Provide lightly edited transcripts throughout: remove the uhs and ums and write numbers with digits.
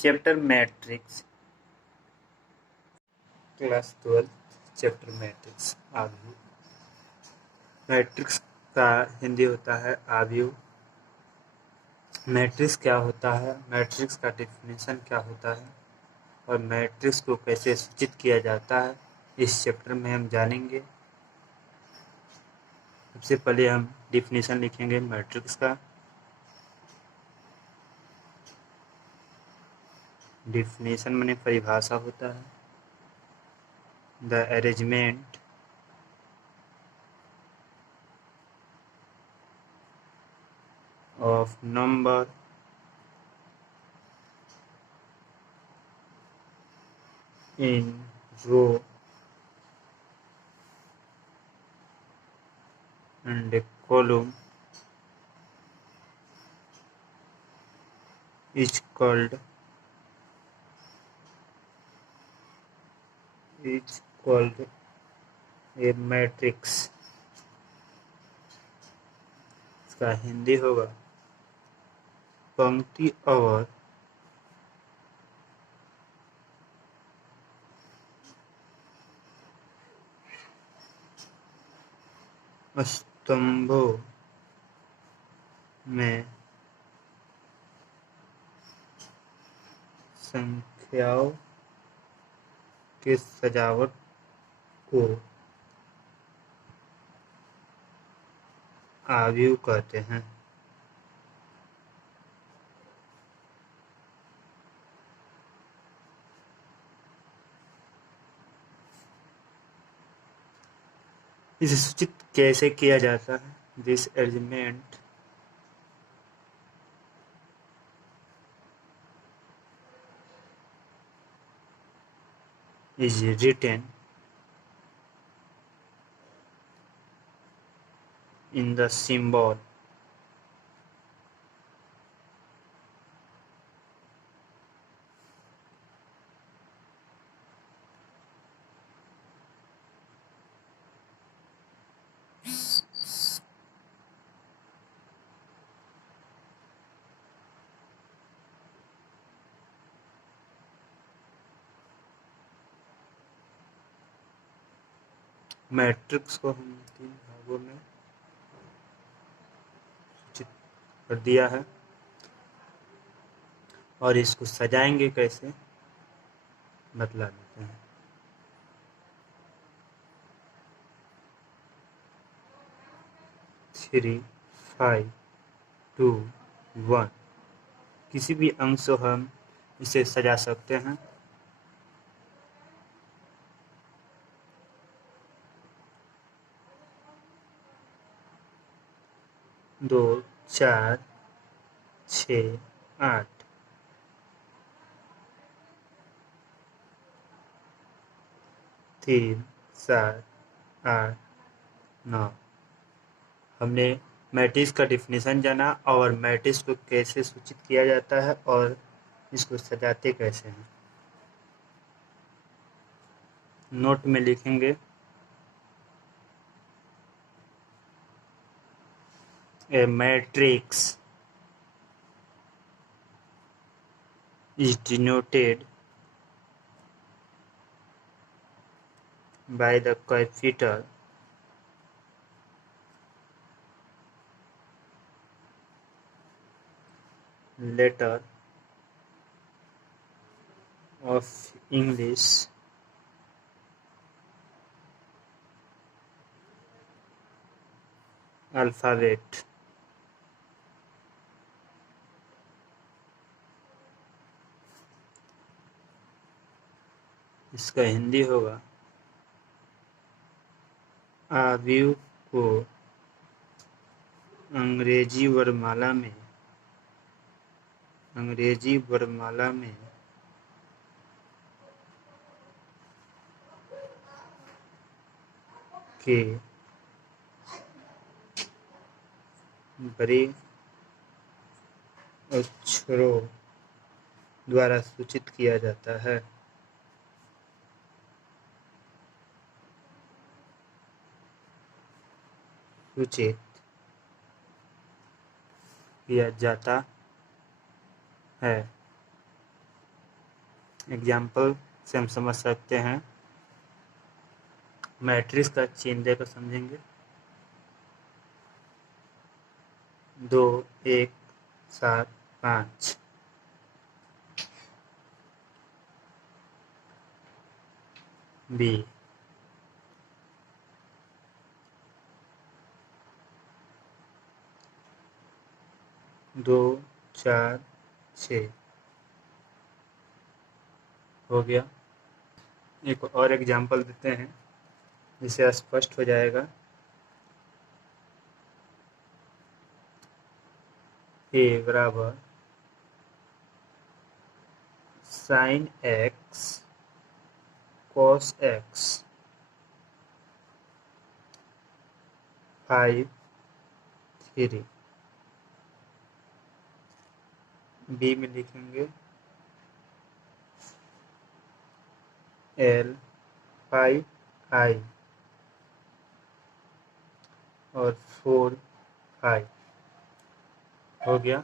Chapter matrix, class 12, chapter matrix आव्यूह। Matrix का हिंदी होता है आव्यूह। मैट्रिक्स क्या होता है, मैट्रिक्स का डेफिनेशन क्या होता है और मैट्रिक्स को कैसे सूचित किया जाता है, इस चैप्टर में हम जानेंगे। सबसे पहले हम डेफिनेशन लिखेंगे मैट्रिक्स का। डेफिनेशन माने परिभाषा होता है। The arrangement of number in row and a column is called a matrix। इसका हिंदी होगा पंक्ति और स्तंभों में संख्याओं के सजावट को आव्यूह कहते हैं। इसे सूचित कैसे किया जाता है? This arrangement is written in the symbol matrix को हम 3 भागों में सूचित कर दिया है और इसको सजाएंगे कैसे बतला देते हैं। 3, 5, 2, 1 किसी भी अंक से हम इसे सजा सकते हैं। 2, 4, 6, 8 3, 7, 8, 9। हमने मैट्रिक्स का डेफिनेशन जाना और मैट्रिक्स को कैसे सूचित किया जाता है और इसको सजाते कैसे हैं। नोट में लिखेंगे ए matrix is denoted by the capital letter of English alphabet। इसका हिंदी होगा आव्यूह को अंग्रेजी वर्णमाला में के बड़े अक्षरों द्वारा सूचित किया जाता है। सूचित किया जाता है। एग्जाम्पल से हम समझ सकते हैं। मैट्रिक्स का चिन्ह देकर समझेंगे। 2 1 7 5। बी 2 4 6 हो गया। एक और एग्जाम्पल देते हैं जिससे स्पष्ट हो जाएगा। ए बराबर sine x cos x 5 3। B में लिखेंगे L 5 I और 4 5 हो गया।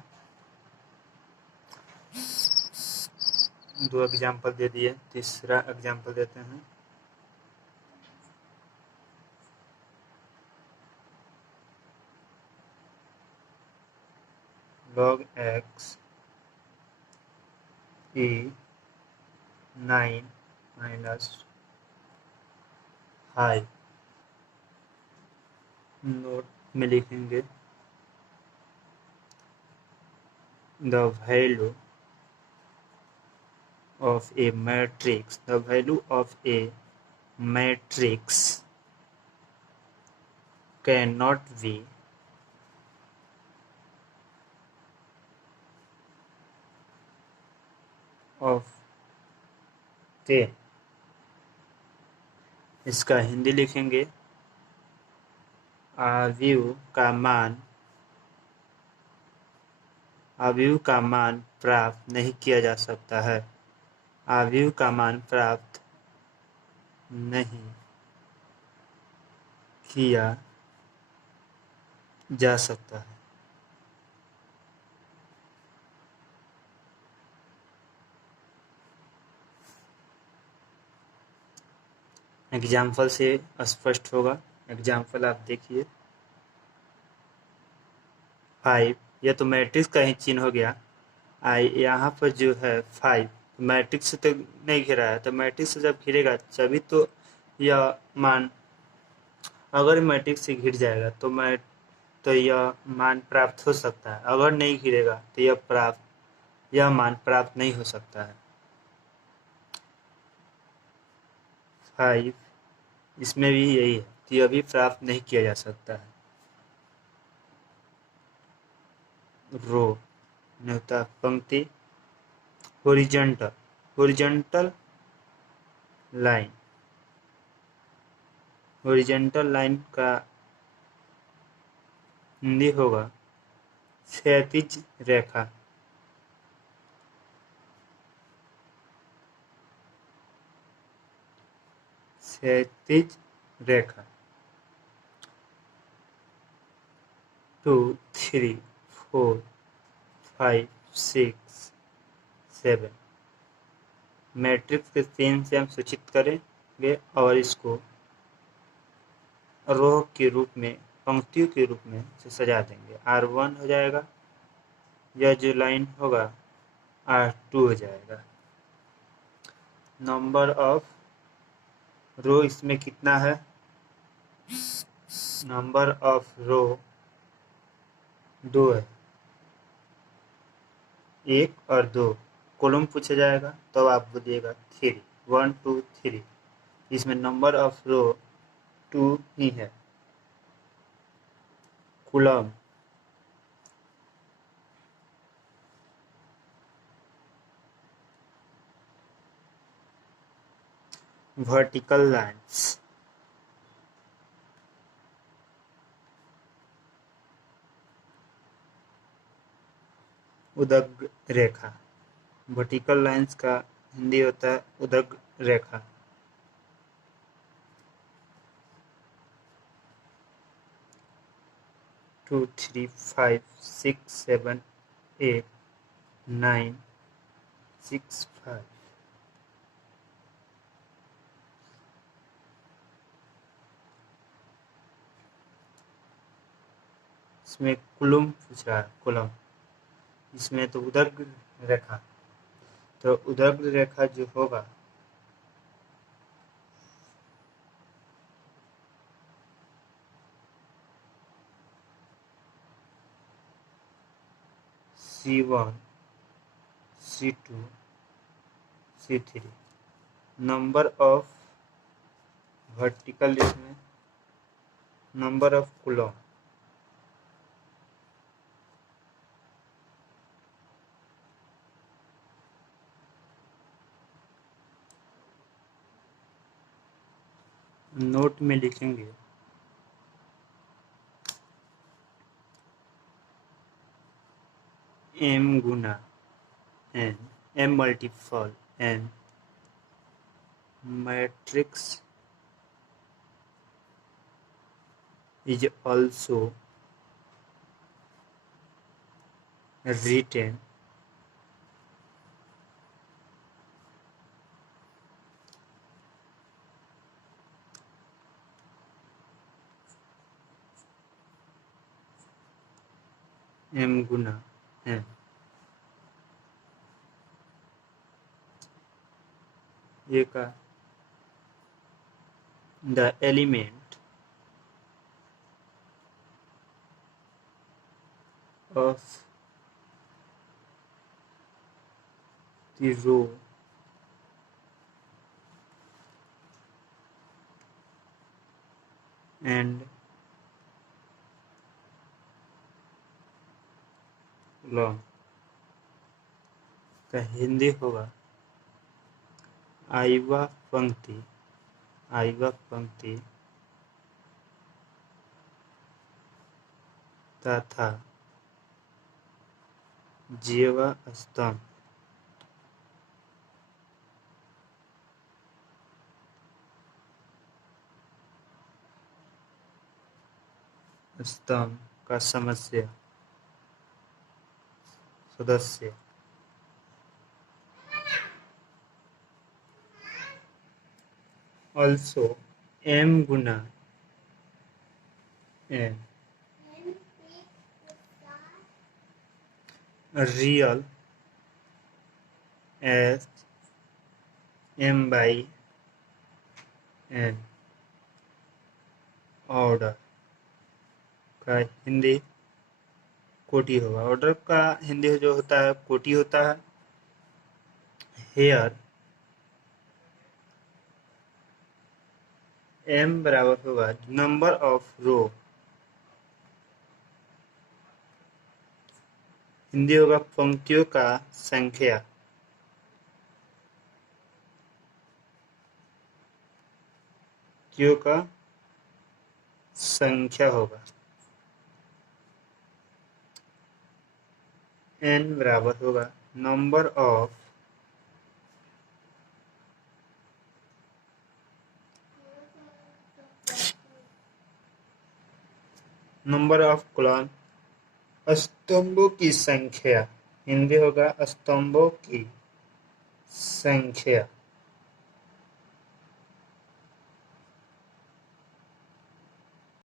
2 एग्जाम्पल दे दिए, तीसरा एग्जाम्पल देते हैं। log x e 9 minus 5। Note में लिखेंगे the value of a matrix cannot be of 10। इसका हिंदी लिखेंगे अवयव का मान प्राप्त नहीं किया जा सकता है। अवयव का मान प्राप्त नहीं किया जा सकता है। एग्जाम्पल से स्पष्ट होगा। एग्जाम्पल आप देखिए। 5 यह तो मैट्रिक्स का ही चिन्ह हो गया। आई यहाँ पर जो है 5 मैट्रिक्स से तो नहीं घिरा है, तो मैट्रिक्स से जब घिरेगा तभी तो यह मान, अगर मैट्रिक्स से घिर जाएगा तो यह मान प्राप्त हो सकता है। अगर नहीं घिरेगा तो यह मान प्राप्त नहीं हो सकता है। 5 इसमें भी यही है, तो यह भी प्राप्त नहीं किया जा सकता है। रो न्यूता पंक्ति होरिजेंटल लाइन का हिंदी होगा क्षैतिज रेखा। क्षैतिज रेखा 2 3 4 5 6 7 मैट्रिक्स के चिन्ह से हम सूचित करेंगे और इसको रो के रूप में, पंक्तियों के रूप में से सजा देंगे। R1 हो जाएगा, यह जो लाइन होगा R2 हो जाएगा। नंबर ऑफ रो इसमें कितना है? नंबर ऑफ रो 2 है, 1 और 2 कॉलम पूछा जाएगा तो आप बोलिएगा 3, 1 2 3। इसमें नंबर ऑफ रो 2 ही है। कॉलम वर्टिकल लाइन्स उदग रेखा। वर्टिकल लाइन्स का हिंदी होता है उदग रेखा। टू 3 5 6 7 8 9 6 5 इसमें कुलुम पूछ रहा है, कुलम। इसमें तो उदग्र रेखा, तो उदग्र रेखा जो होगा C1 C2 C3। Number of vertical, इसमें नंबर ऑफ कुलम, नोट में लिखेंगे m Guna n, m multiple n matrix is also written m Guna n। ये का the element of the row and long का हिंदी होगा आइवा पंक्ति, आइवा पंक्ति तथा जीवा स्तंभ। स्तंभ का समस्या सदस्य। also m Guna n real as m by n order का हिंदी कोटि होगा। ऑर्डर का हिंदी जो होता है कोटि होता है। हेयर m बराबर होगा नंबर ऑफ रो, हिंदी होगा पंक्तियों का संख्या, पंक्तियों का संख्या होगा। n बराबर होगा नंबर ऑफ कॉलम, स्तंभों की संख्या, हिंदी होगा स्तंभों की संख्या।